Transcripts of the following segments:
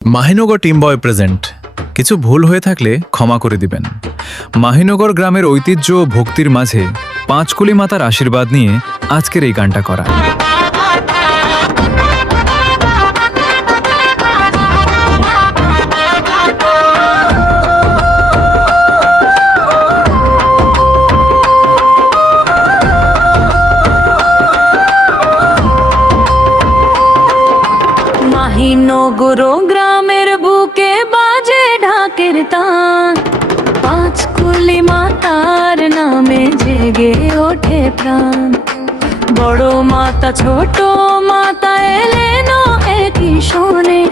Mahinagar team বয় present. কিছু ভুল হয়ে থাকলে ক্ষমা করে দিবেন। মাহিনগর গ্রামের ঐতিহ্য ও ভক্তির মাঝে পাঁচকুলি মাতার আশীর্বাদ নিয়ে আজকের এই গানটা করা। মাহিনগর গ্রামের বুকে বাজে ঢাকের তান, পাঁচকুলি মাতার নামে জেগে ওঠে প্রাণ। বড় মাতা ছোট মাতা এলেন একই শোনে,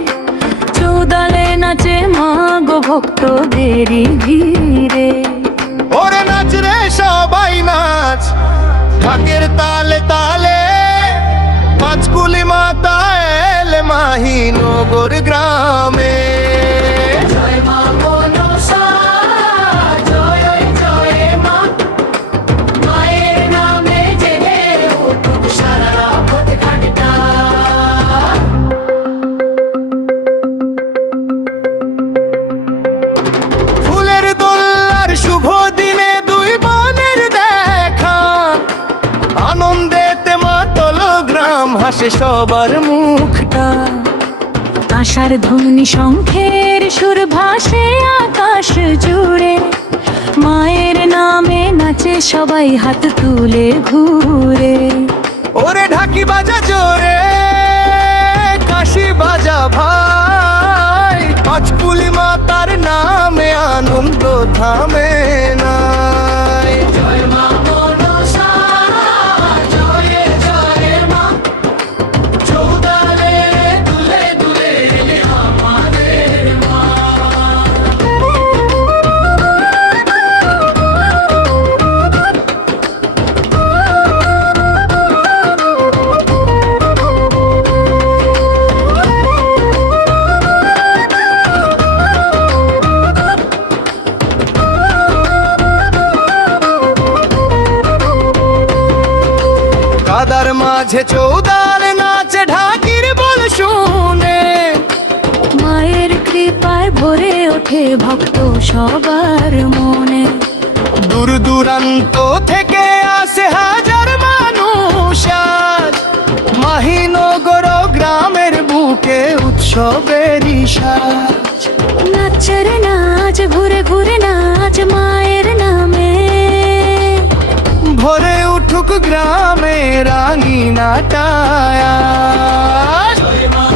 চৌদালে নাচে মা গো ভক্তদেরই ভিড়ে। ওরে নাচ রে সবাই নাচ, ঢাকের তালে তালে, পাঁচকুলি মাতা এলে মাহিনগর গ্রামে। জয় মা মনসা, জয় জয় মা, মায়ের নামে জেগে উঠুক সারা পথ ঘাটটা। ফুলের দোলার শুভ দিনে দুই বোনের দেখা, আনন্দেতে মাতল গ্রাম হাসে সবার মুখটা। আশার ধ্বনি শঙ্খের সুর ভাসে আকাশ জুড়ে, মায়ের নামে নাচে সবাই হাত তুলে ঘুরে। ওরে ঢাকি বাজা জোরে, কাশি বাজা ভাই, পাঁচকুলি মাতার নামে আনন্দ থামে নাই। জয় মা মনসা, জয় জয় মা, চৌদালে দুলে দুলে এলে আমাদের মা। কাদার মাঝে চৌদাল নাচে ঢাকির বল শুনে, মায়ের কৃপায় ভরে ওঠে ভক্ত সবার মনে। দূর দূরান্ত থেকে আসে হাজার মানুষ আজ, মাহিনগর গ্রামের বুকে উৎসবেরই সাজ। নাচের নাচ ঘুরে ঘুরে নাচ মায়ের নামে, ভরে উঠুক গ্রামে রাঙিনাটায়। জয় মা